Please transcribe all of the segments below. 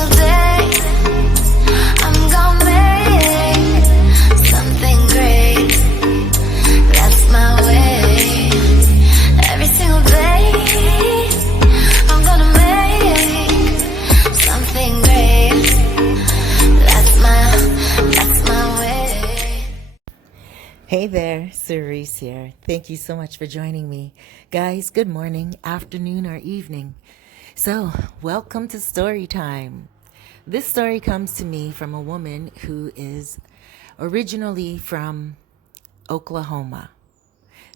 single day I'm gonna make something great. That's my way. Every single day I'm gonna make something great. That's my way. Hey there, Cerise here. Thank you so much for joining me. Guys, good morning, afternoon, or evening. So, welcome to story time. This story comes to me from a woman who is originally from Oklahoma.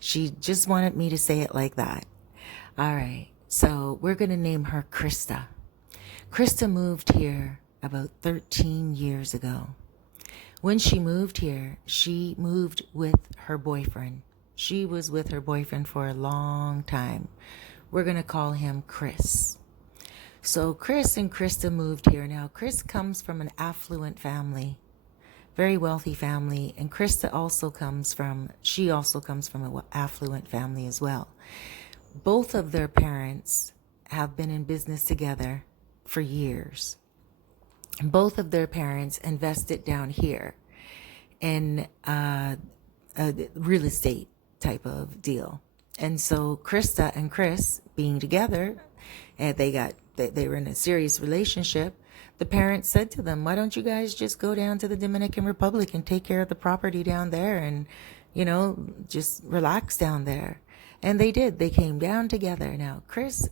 She just wanted me to say it like that. All right, so we're going to name her Krista. Krista moved here about 13 years ago. When she moved here, she moved with her boyfriend. She was with her boyfriend for a long time. We're going to call him Chris. So Chris and Krista moved here. Now, Chris comes from an affluent family, very wealthy family, and Krista also comes from an affluent family as well. Both of their parents have been in business together for years. Both of their parents invested down here in a real estate type of deal. And so Krista and Chris being together, and they were in a serious relationship. The parents said to them, why don't you guys just go down to the Dominican Republic and take care of the property down there and, just relax down there. And they did. They came down together. Now, Chris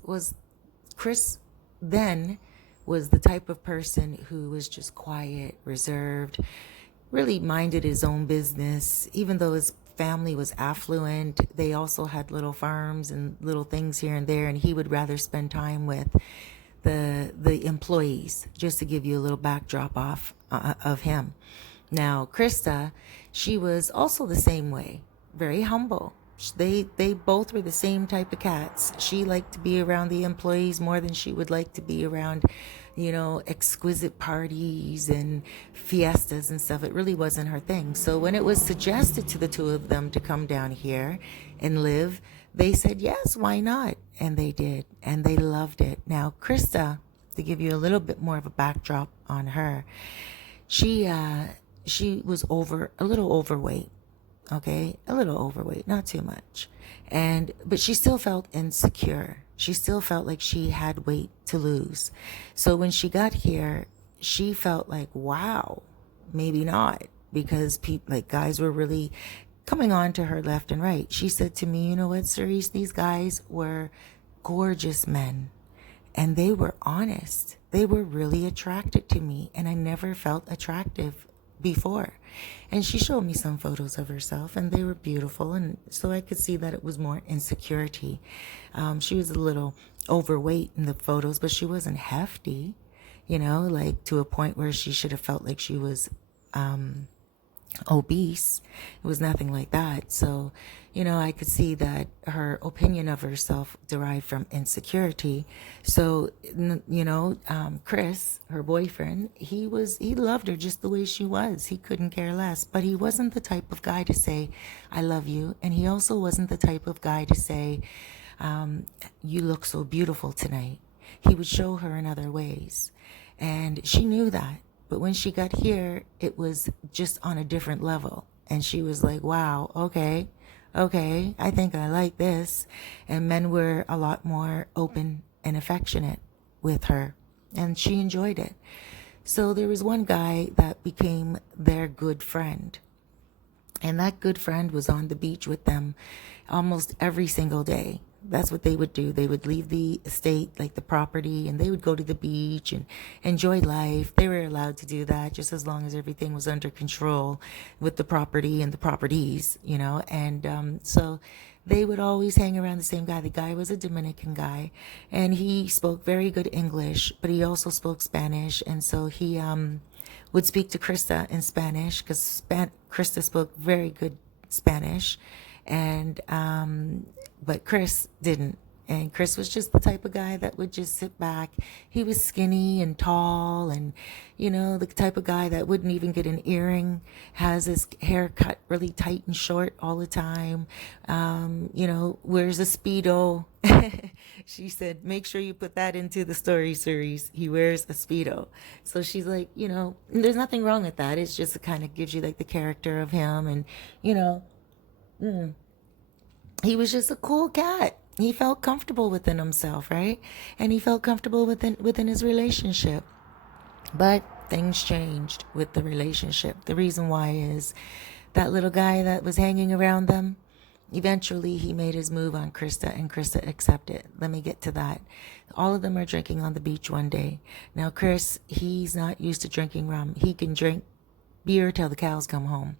then was the type of person who was just quiet, reserved, really minded his own business. Even though his family was affluent, they also had little farms and little things here and there, and he would rather spend time with the employees, just to give you a little backdrop of him. Now, Krista, she was also the same way, very humble. They both were the same type of cats. She liked to be around the employees more than she would like to be around, exquisite parties and fiestas and stuff. It really wasn't her thing. So when it was suggested to the two of them to come down here and live, they said, yes, why not? And they did. And they loved it. Now, Krista, to give you a little bit more of a backdrop on her, she was a little overweight. Okay, a little overweight, not too much. But she still felt insecure. She still felt like she had weight to lose. So when she got here, she felt like, wow, maybe not, because guys were really coming on to her left and right. She said to me, you know what, Cerise, these guys were gorgeous men, and they were honest. They were really attracted to me, and I never felt attractive before. And she showed me some photos of herself, and they were beautiful, and so I could see that it was more insecurity. She was a little overweight in the photos, but she wasn't hefty, to a point where she should have felt like she was obese. It was nothing like that. So, I could see that her opinion of herself derived from insecurity. So, Chris, her boyfriend, he loved her just the way she was. He couldn't care less, but he wasn't the type of guy to say, I love you. And he also wasn't the type of guy to say, you look so beautiful tonight. He would show her in other ways. And she knew that. But when she got here, it was just on a different level. And she was like, wow, okay, I think I like this. And men were a lot more open and affectionate with her. And she enjoyed it. So there was one guy that became their good friend. And that good friend was on the beach with them almost every single day. That's what they would do. They would leave the estate, like the property, and they would go to the beach and enjoy life. They were allowed to do that just as long as everything was under control with the property and the properties, And so they would always hang around the same guy. The guy was a Dominican guy, and he spoke very good English, but he also spoke Spanish. And so he would speak to Krista in Spanish because Krista spoke very good Spanish. And but Chris didn't. And Chris was just the type of guy that would just sit back. He was skinny and tall and, the type of guy that wouldn't even get an earring, has his hair cut really tight and short all the time, wears a Speedo, She said, make sure you put that into the story, Cerise. He wears a Speedo. So she's like, there's nothing wrong with that. It's just, it kind of gives you like the character of him. And, you know, he was just a cool cat. He felt comfortable within himself, right? And he felt comfortable within his relationship. But things changed with the relationship. The reason why is that little guy that was hanging around them, eventually he made his move on Krista, and Krista accepted. Let me get to that. All of them are drinking on the beach one day. Now, Chris, he's not used to drinking rum. He can drink beer till the cows come home.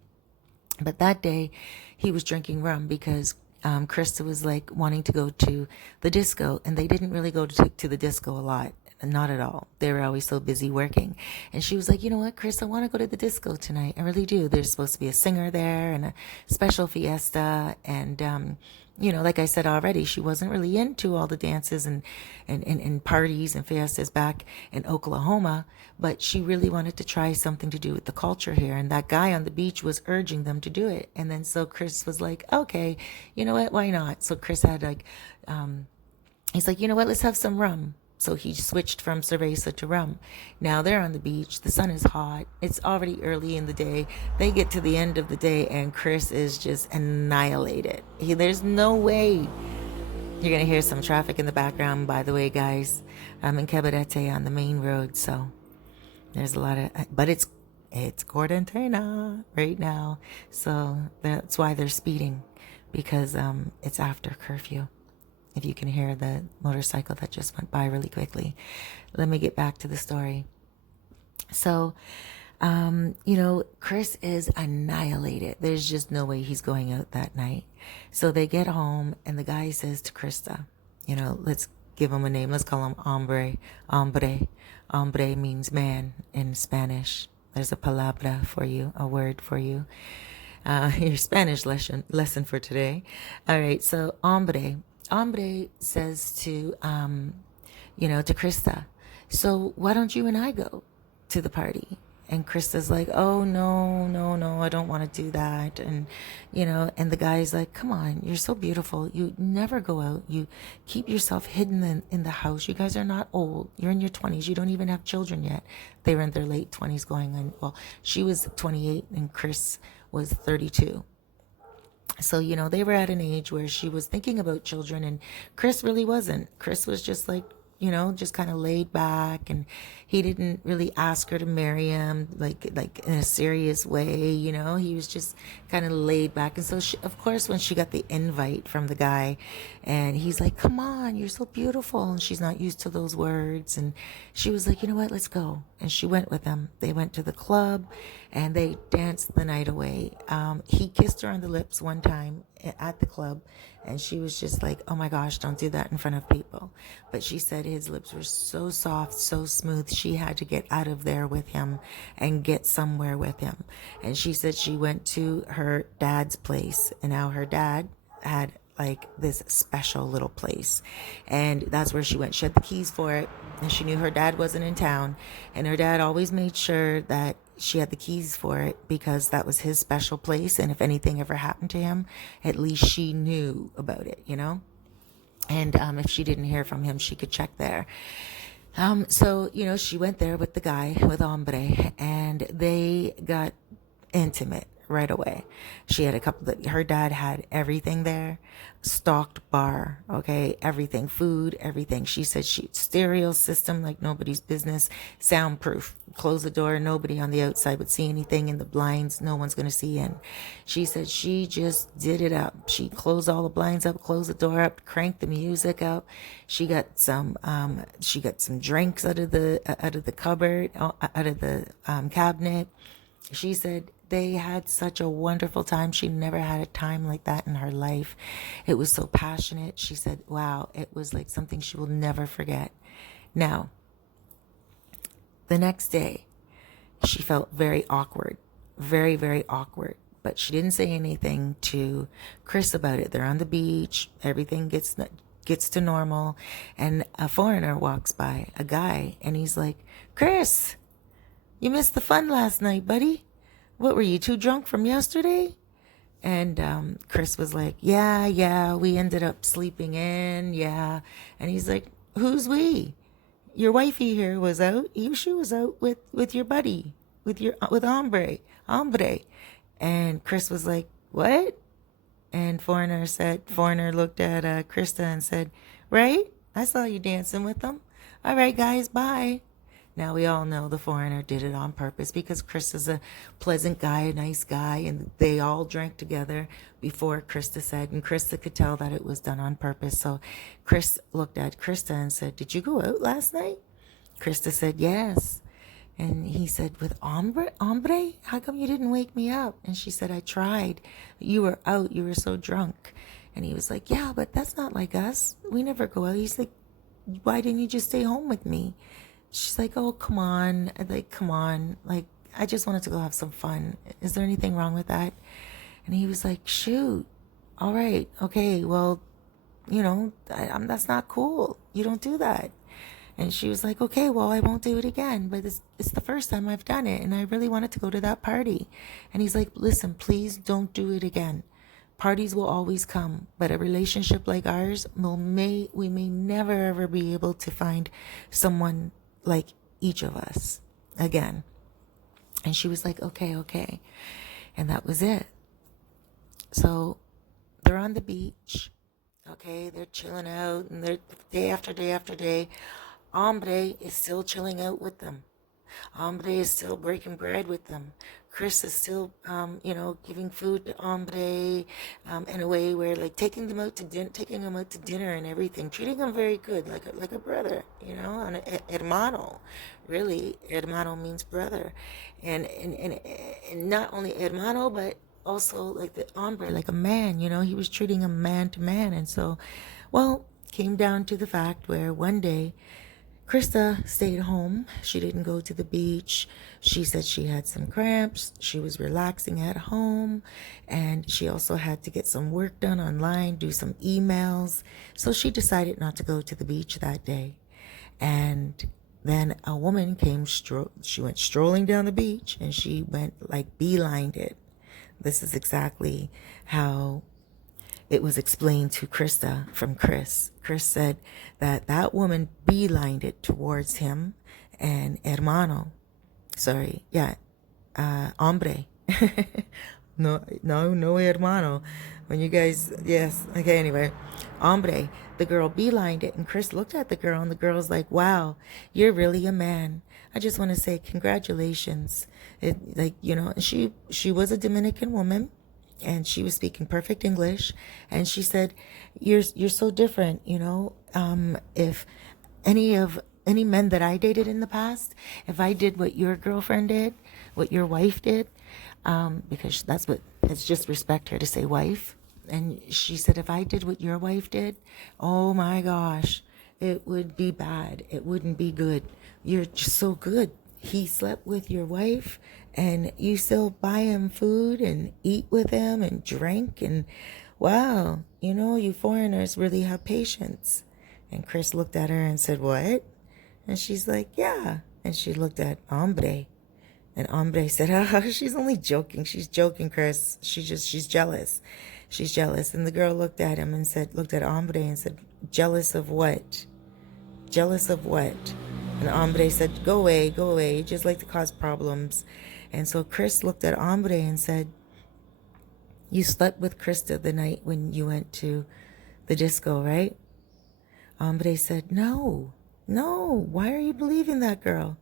But that day, he was drinking rum because Krista was like wanting to go to the disco, and they didn't really go to the disco a lot. Not at all. They were always so busy working. And she was like, you know what, Chris, I want to go to the disco tonight. I really do. There's supposed to be a singer there and a special fiesta. And, like I said already, she wasn't really into all the dances and parties and fiestas back in Oklahoma, but she really wanted to try something to do with the culture here. And that guy on the beach was urging them to do it. And then so Chris was like, okay, you know what, why not? So Chris had like, he's like, you know what, let's have some rum. So he switched from cerveza to rum. Now they're on the beach. The sun is hot. It's already early in the day. They get to the end of the day and Chris is just annihilated. There's no way. You're going to hear some traffic in the background, by the way, guys. I'm in Cabarete on the main road. So there's a lot of, but it's quarantena right now. So that's why they're speeding, because it's after curfew. If you can hear the motorcycle that just went by really quickly. Let me get back to the story. So, Chris is annihilated. There's just no way he's going out that night. So they get home and the guy says to Krista, let's give him a name. Let's call him hombre. Hombre. Hombre means man in Spanish. There's a palabra for you, a word for you. Your Spanish lesson for today. All right. So hombre says to Krista, so why don't you and I go to the party? And Krista's like, oh, no, I don't want to do that. And, and the guy's like, come on, you're so beautiful. You never go out. You keep yourself hidden in the house. You guys are not old. You're in your 20s. You don't even have children yet. They were in their late 20s going on. Well, she was 28 and Chris was 32. So, they were at an age where she was thinking about children and Chris really wasn't. Chris was just like, just kind of laid back, and he didn't really ask her to marry him like in a serious way. He was just kind of laid back. And so she, of course, when she got the invite from the guy and he's like, come on, you're so beautiful. And she's not used to those words. And she was like, you know what, let's go. And she went with him. They went to the club and they danced the night away. He kissed her on the lips one time at the club, and she was just like, oh my gosh, don't do that in front of people. But she said his lips were so soft, so smooth, she had to get out of there with him and get somewhere with him. And she said she went to her dad's place, and now her dad had like this special little place, and that's where she went. She had the keys for it, and she knew her dad wasn't in town, and her dad always made sure that she had the keys for it because that was his special place, and if anything ever happened to him, at least she knew about it, and if she didn't hear from him, she could check there. So she went there with the guy, with hombre, and they got intimate right away. She had her dad had everything there, stocked bar, okay, everything, food, everything. She said stereo system like nobody's business, soundproof, close the door, nobody on the outside would see anything in the blinds, no one's going to see in. She said she just did it up. She closed all the blinds up, closed the door up, cranked the music up. She got some drinks out of the cupboard, out of the cabinet. She said they had such a wonderful time. She never had a time like that in her life. It was so passionate. She said, wow, it was like something she will never forget. Now, the next day, she felt very awkward, very, very awkward. But she didn't say anything to Chris about it. They're on the beach. Everything gets to normal. And a foreigner walks by, a guy, and he's like, Chris, you missed the fun last night, buddy. What, were you too drunk from yesterday? And Chris was like, yeah, we ended up sleeping in, yeah. And he's like, who's we? Your wifey here was out. She was out with your buddy, with hombre. And Chris was like, what? And Foreigner looked at Krista and said, right? I saw you dancing with them. All right, guys, bye. Now we all know the Foreigner did it on purpose because Chris is a pleasant guy, a nice guy, and they all drank together before Krista said, and Krista could tell that it was done on purpose. So Chris looked at Krista and said, did you go out last night? Krista said, yes. And he said, with hombre? How come you didn't wake me up? And she said, I tried. You were out. You were so drunk. And he was like, yeah, but that's not like us. We never go out. He's like, why didn't you just stay home with me? She's like, oh, come on. Come on. Like, I just wanted to go have some fun. Is there anything wrong with that? And he was like, shoot. All right. Okay. Well, that's not cool. You don't do that. And she was like, okay, well, I won't do it again. But it's the first time I've done it. And I really wanted to go to that party. And he's like, listen, please don't do it again. Parties will always come. But a relationship like ours, we may never, ever be able to find someone like each of us again. And she was like, okay. And that was it. So they're on the beach. Okay, they're chilling out. And they're day after day after day. Hombre is still chilling out with them. Hombre is still breaking bread with them. Chris is still, giving food to Hombre in a way where, like, taking him out to dinner and everything, treating him very good, like a brother, and hermano. Really, hermano means brother, and not only hermano, but also like the Hombre, like a man. He was treating him man to man, and so, came down to the fact where one day Krista stayed home. She didn't go to the beach. She said she had some cramps. She was relaxing at home. And she also had to get some work done online, do some emails. So she decided not to go to the beach that day. And then a woman came, she went strolling down the beach and she went beelined it. This is exactly how it was explained to Krista from Chris. Chris said that woman beelined it towards him and hombre. no hermano. When you guys, yes. Okay, anyway. Hombre, the girl beelined it and Chris looked at the girl and the girl's like, wow, you're really a man. I just want to say congratulations. She was a Dominican woman. And she was speaking perfect English. And she said, you're so different, if any men that I dated in the past, if I did what your girlfriend did, what your wife did, because it's just respect her to say wife. And she said, if I did what your wife did, oh my gosh, it would be bad. It wouldn't be good. You're just so good. He slept with your wife and you still buy him food and eat with him and drink, and wow, you foreigners really have patience. And Chris looked at her and said, what? And she's like, yeah. And she looked at Hombre, and Hombre said, oh, she's only joking. She's joking, Chris. She's jealous. She's jealous. And the girl looked at Hombre and said, jealous of what? Jealous of what? And Hombre said, go away. You just like to cause problems. And so Chris looked at Hombre and said, you slept with Krista the night when you went to the disco, right? Hombre said, no. Why are you believing that girl?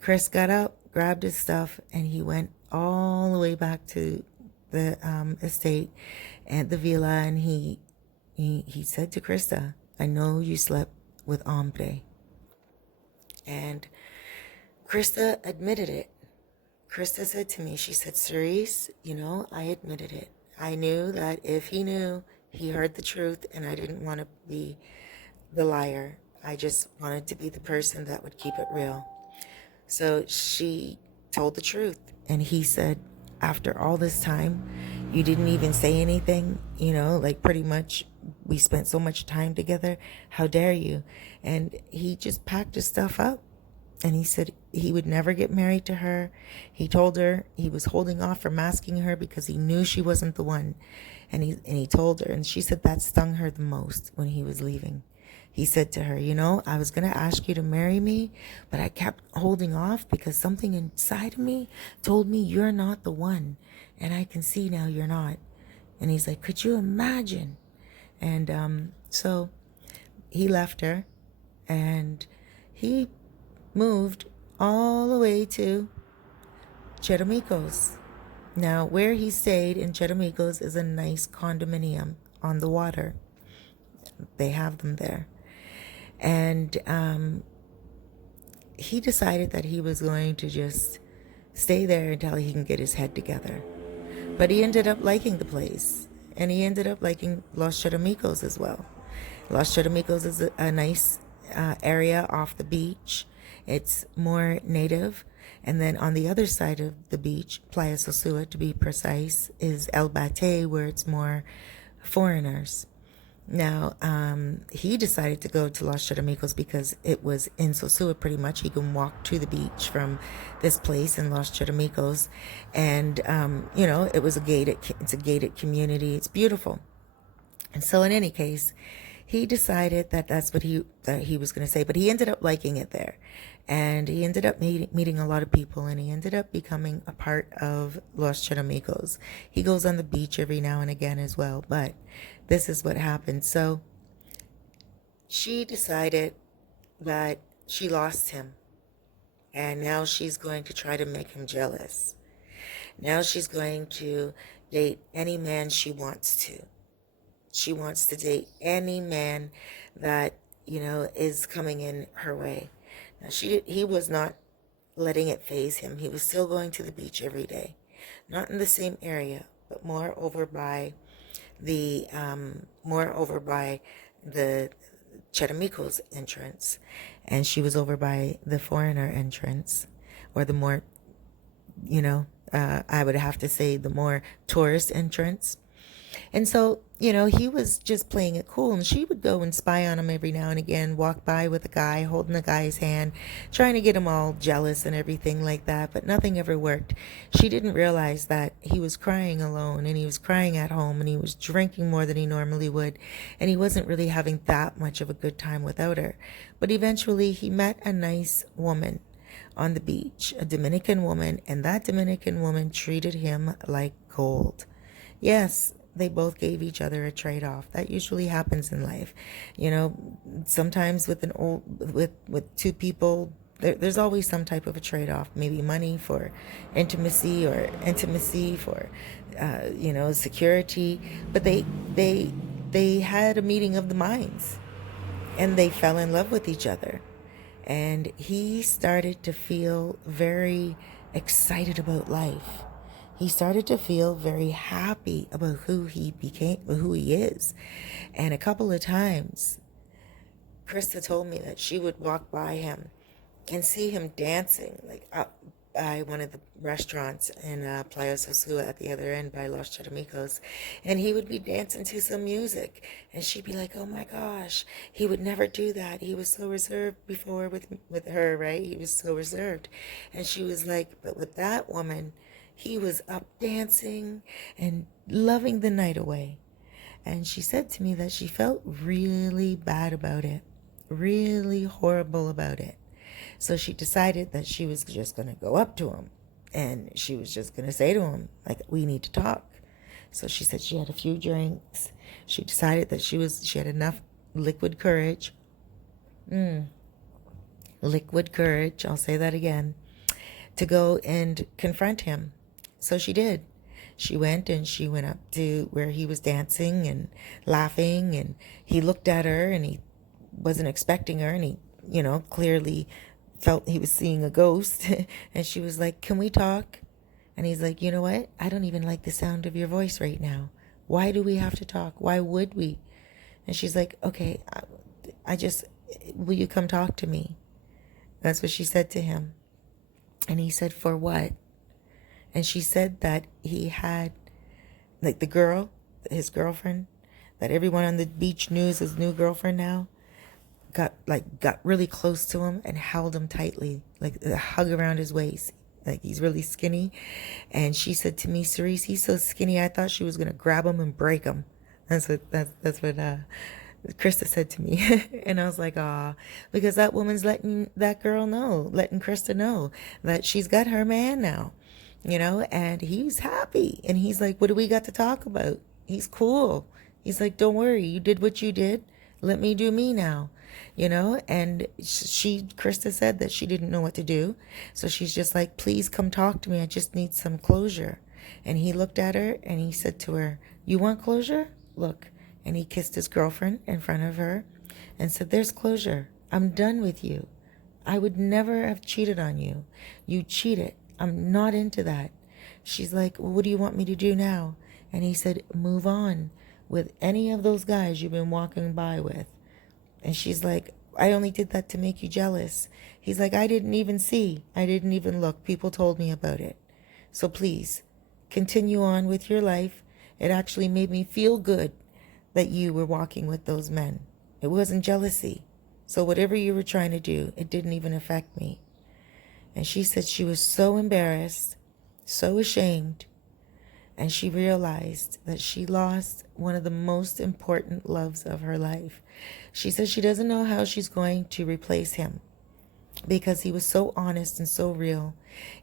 Chris got up, grabbed his stuff, and he went all the way back to the estate and the villa. And he said to Krista, I know you slept with Hombre. And Krista admitted it. Krista said to me, she said, Cerise, I admitted it. I knew that if he knew, he heard the truth, and I didn't want to be the liar. I just wanted to be the person that would keep it real. So she told the truth. And he said, after all this time, you didn't even say anything, pretty much we spent so much time together. How dare you? And he just packed his stuff up And he said he would never get married to her. He told her he was holding off from asking her because he knew she wasn't the one. And he told her, and she said that stung her the most when he was leaving. He said to her, you know, I was going to ask you to marry me, but I kept holding off because something inside of me told me you're not the one. And I can see now you're not. And he's like, could you imagine? And so he left her, and he moved all the way to Chetamicos. Now, where he stayed in Chetamicos is a nice condominium on the water. They have them there. And he decided that he was going to just stay there until he can get his head together. But he ended up liking the place, and he ended up liking Los Chetamicos as well. Los Chetamicos is a nice area off the beach. It's more native. And then on the other side of the beach, Playa Sosua to be precise, is El Bate, where it's more foreigners. Now, he decided to go to Los Chetamicos because it was in Sosua pretty much. He can walk to the beach from this place in Los Chetamicos. And, you know, it's a gated community. It's beautiful. And so in any case, he decided that that's what he was going to say. But he ended up liking it there. And he ended up meeting a lot of people, and he ended up becoming a part of Los Chetamicos. He goes on the beach every now and again as well, but this is what happened. So she decided that she lost him, and now she's going to try to make him jealous. Now she's going to date any man she wants to. She wants to date any man that, you know, is coming in her way. Now, he was not letting it faze him. He was still going to the beach every day. Not in the same area, but more over by the Chetamicos entrance. And she was over by the foreigner entrance, or the more, you know, I would have to say the more tourist entrance. And so, you know, he was just playing it cool, and she would go and spy on him every now and again, walk by with a guy, holding the guy's hand, trying to get him all jealous and everything like that, but nothing ever worked. She didn't realize that he was crying alone, and he was crying at home, and he was drinking more than he normally would, and he wasn't really having that much of a good time without her. But eventually he met a nice woman on the beach, a Dominican woman, and that Dominican woman treated him like gold. Yes, they both gave each other a trade-off. That usually happens in life. You know, sometimes with two people, there's always some type of a trade-off. Maybe money for intimacy, or intimacy for, you know, security. But they had a meeting of the minds, and they fell in love with each other. And he started to feel very excited about life. He started to feel very happy about who he is. And a couple of times, Krista told me that she would walk by him and see him dancing, like up by one of the restaurants in Playa Sosua at the other end by Los Chetamicos. And he would be dancing to some music. And she'd be like, oh my gosh, he would never do that. He was so reserved before with her, right? He was so reserved. And she was like, but with that woman, he was up dancing and loving the night away. And she said to me that she felt really bad about it, really horrible about it. So she decided that she was just going to go up to him, and she was just going to say to him, like, we need to talk. So she said she had a few drinks. She decided that she had enough liquid courage. Liquid courage, I'll say that again, to go and confront him. So she did. She went up to where he was dancing and laughing, and he looked at her, and he wasn't expecting her, and he, you know, clearly felt he was seeing a ghost. And she was like, can we talk? And he's like, you know what? I don't even like the sound of your voice right now. Why do we have to talk? Why would we? And she's like, okay, will you come talk to me? That's what she said to him. And he said, for what? And she said that he had, like, the girl, his girlfriend, that everyone on the beach knew is his new girlfriend now. got really close to him and held him tightly, like a hug around his waist. Like he's really skinny. And she said to me, Cerise, he's so skinny, I thought she was gonna grab him and break him. That's what Krista said to me. And I was like, ah, because that woman's letting that girl know, letting Krista know that she's got her man now, and he's happy. And he's like, what do we got to talk about? He's cool. He's like, don't worry, you did what you did. Let me do me now, and Krista said that she didn't know what to do. So she's just like, please come talk to me. I just need some closure. And he looked at her and he said to her, you want closure? Look. And he kissed his girlfriend in front of her and said, there's closure. I'm done with you. I would never have cheated on you. You cheated. I'm not into that. She's like, well, what do you want me to do now? And he said, move on with any of those guys you've been walking by with. And she's like, I only did that to make you jealous. He's like, I didn't even see. I didn't even look. People told me about it. So please, continue on with your life. It actually made me feel good that you were walking with those men. It wasn't jealousy. So whatever you were trying to do, it didn't even affect me. And she said she was so embarrassed, so ashamed, and she realized that she lost one of the most important loves of her life. She says she doesn't know how she's going to replace him because he was so honest and so real.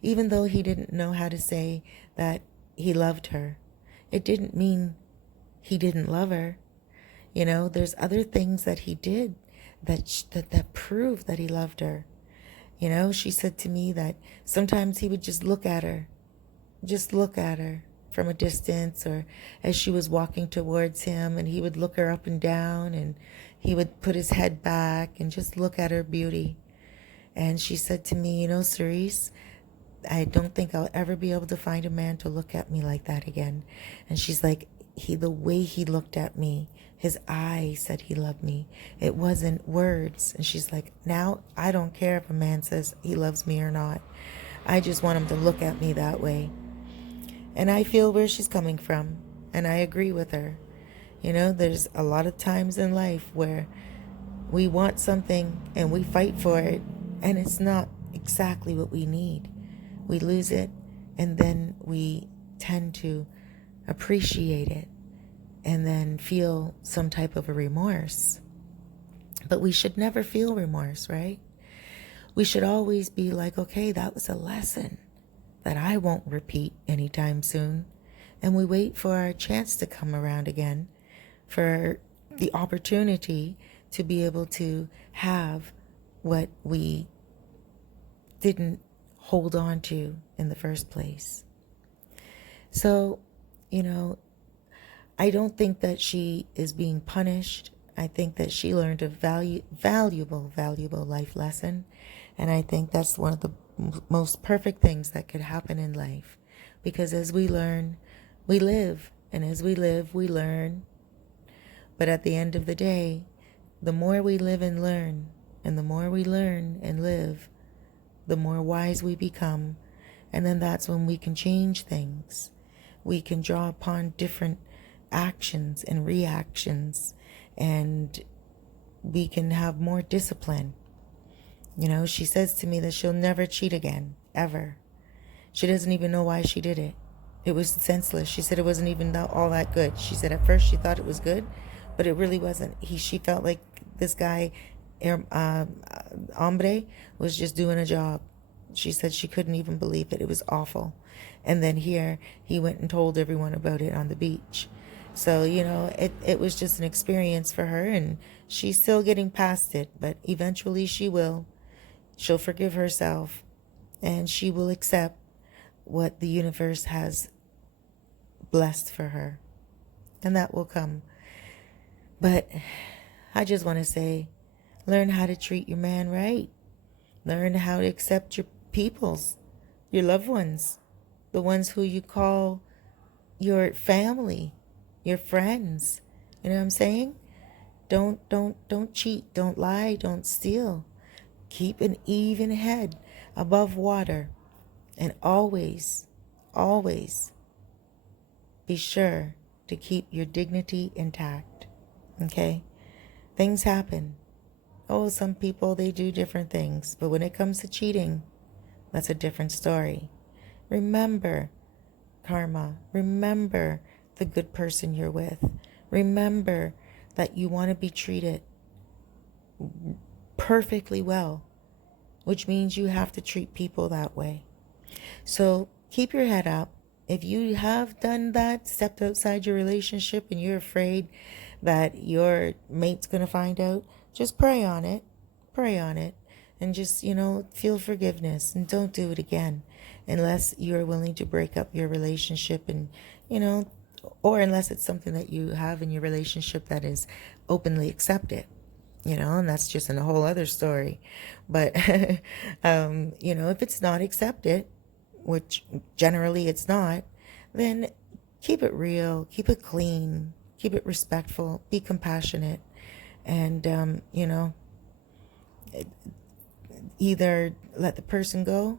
Even though he didn't know how to say that he loved her, it didn't mean he didn't love her. There's other things that he did that proved that he loved her. She said to me that sometimes he would just look at her from a distance, or as she was walking towards him, and he would look her up and down, and he would put his head back and just look at her beauty. And she said to me, Cerise, I don't think I'll ever be able to find a man to look at me like that again. And she's like, the way he looked at me, his eyes said he loved me. It wasn't words. And she's like, now I don't care if a man says he loves me or not. I just want him to look at me that way. And I feel where she's coming from. And I agree with her. There's a lot of times in life where we want something and we fight for it, and it's not exactly what we need. We lose it, and then we tend to appreciate it and then feel some type of a remorse. But we should never feel remorse, right? We should always be like, okay, that was a lesson that I won't repeat anytime soon. And we wait for our chance to come around again, for the opportunity to be able to have what we didn't hold on to in the first place. So, I don't think that she is being punished. I think that she learned a valuable life lesson. And I think that's one of the most perfect things that could happen in life. Because as we learn, we live. And as we live, we learn. But at the end of the day, the more we live and learn, and the more we learn and live, the more wise we become. And then that's when we can change things. We can draw upon different actions and reactions, and we can have more discipline. She says to me that she'll never cheat again, ever. She doesn't even know why she did it. It was senseless. She said it wasn't even all that good. She said at first she thought it was good, but it really wasn't. She felt like this guy, hombre, was just doing a job. She said she couldn't even believe it. It was awful. And then here, he went and told everyone about it on the beach. So, it was just an experience for her, and she's still getting past it, but eventually she will. She'll forgive herself, and she will accept what the universe has blessed for her. And that will come. But I just want to say, learn how to treat your man right. Learn how to accept your peoples, your loved ones, the ones who you call your family, your friends. You know what I'm saying? Don't cheat, don't lie, don't steal. Keep an even head above water, and always be sure to keep your dignity intact. Okay? Things happen. Oh, some people, they do different things. But when it comes to cheating, that's a different story. Remember karma. Remember the good person you're with. Remember that you want to be treated perfectly well, which means you have to treat people that way. So keep your head up. If you have done that, stepped outside your relationship and you're afraid that your mate's going to find out, just pray on it. Pray on it. And just, feel forgiveness and don't do it again unless you're willing to break up your relationship and, or unless it's something that you have in your relationship that is openly accepted, and that's just a whole other story. But, if it's not accepted, which generally it's not, then keep it real, keep it clean, keep it respectful, be compassionate, and, either let the person go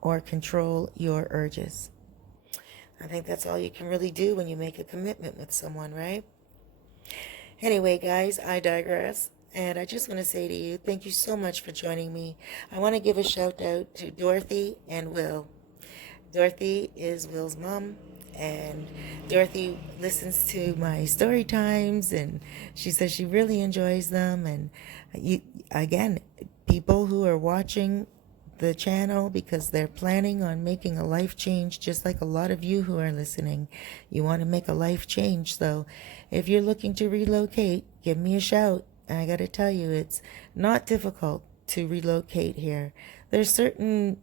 or control your urges. I think that's all you can really do when you make a commitment with someone, right? Anyway, guys, I digress. And I just want to say to you, thank you so much for joining me. I want to give a shout out to Dorothy and Will. Dorothy is Will's mom, and Dorothy listens to my story times, and she says she really enjoys them. And again, people who are watching the channel because they're planning on making a life change, just like a lot of you who are listening, you want to make a life change. So if you're looking to relocate, give me a shout. I got to tell you, it's not difficult to relocate here. There's certain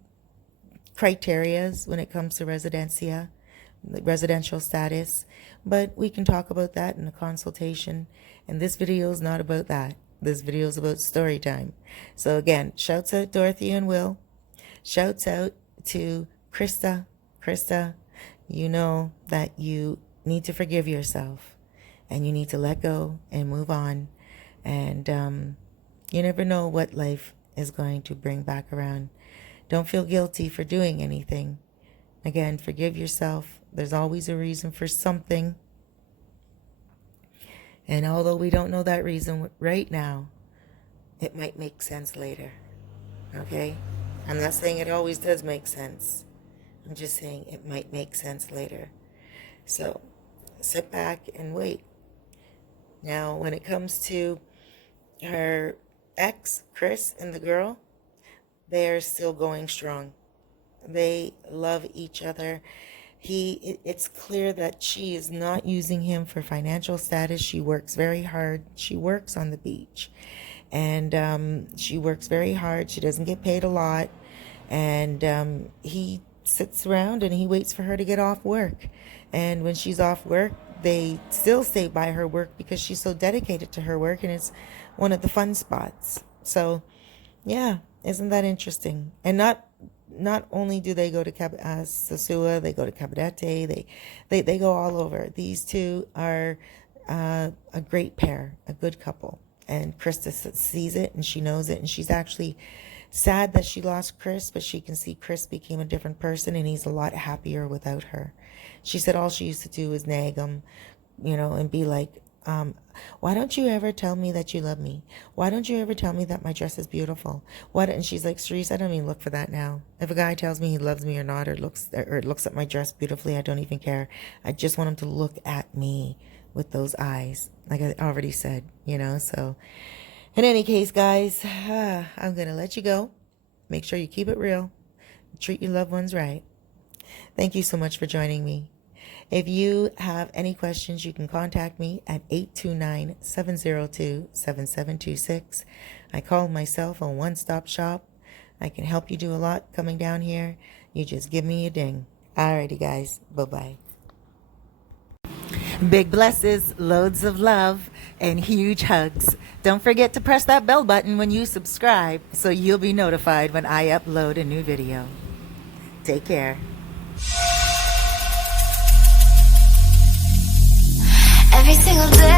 criterias when it comes to residential status, but we can talk about that in a consultation. And this video is not about that. This video is about story time. So again, shouts out Dorothy and Will. Shouts out to Krista. Krista, you know that you need to forgive yourself and you need to let go and move on. And you never know what life is going to bring back around. Don't feel guilty for doing anything. Again, forgive yourself. There's always a reason for something. And although we don't know that reason right now, it might make sense later. Okay? I'm not saying it always does make sense. I'm just saying it might make sense later. So sit back and wait. Now, when it comes to her ex, Chris, and the girl, they're still going strong. They love each other. It's clear that she is not using him for financial status. She works very hard. She works on the beach. And she works very hard. She doesn't get paid a lot. And he sits around and he waits for her to get off work. And when she's off work, they still stay by her work because she's so dedicated to her work. And it's one of the fun spots. So, yeah, isn't that interesting? And not only do they go to Sosua, they go to Cabarete, they go all over. These two are a great pair, a good couple. And Krista sees it and she knows it. And she's actually sad that she lost Chris, but she can see Chris became a different person and he's a lot happier without her. She said all she used to do was nag him, and be like, why don't you ever tell me that you love me? Why don't you ever tell me that my dress is beautiful? And she's like, Cerise, I don't even look for that now. If a guy tells me he loves me or not, or looks at my dress beautifully, I don't even care. I just want him to look at me with those eyes, like I already said, So in any case, guys, I'm going to let you go. Make sure you keep it real. Treat your loved ones right. Thank you so much for joining me. If you have any questions, you can contact me at 829-702-7726. I call myself a one-stop shop. I can help you do a lot coming down here. You just give me a ding. Alrighty, guys. Bye-bye. Big blesses, loads of love, and huge hugs. Don't forget to press that bell button when you subscribe so you'll be notified when I upload a new video. Take care. Every single day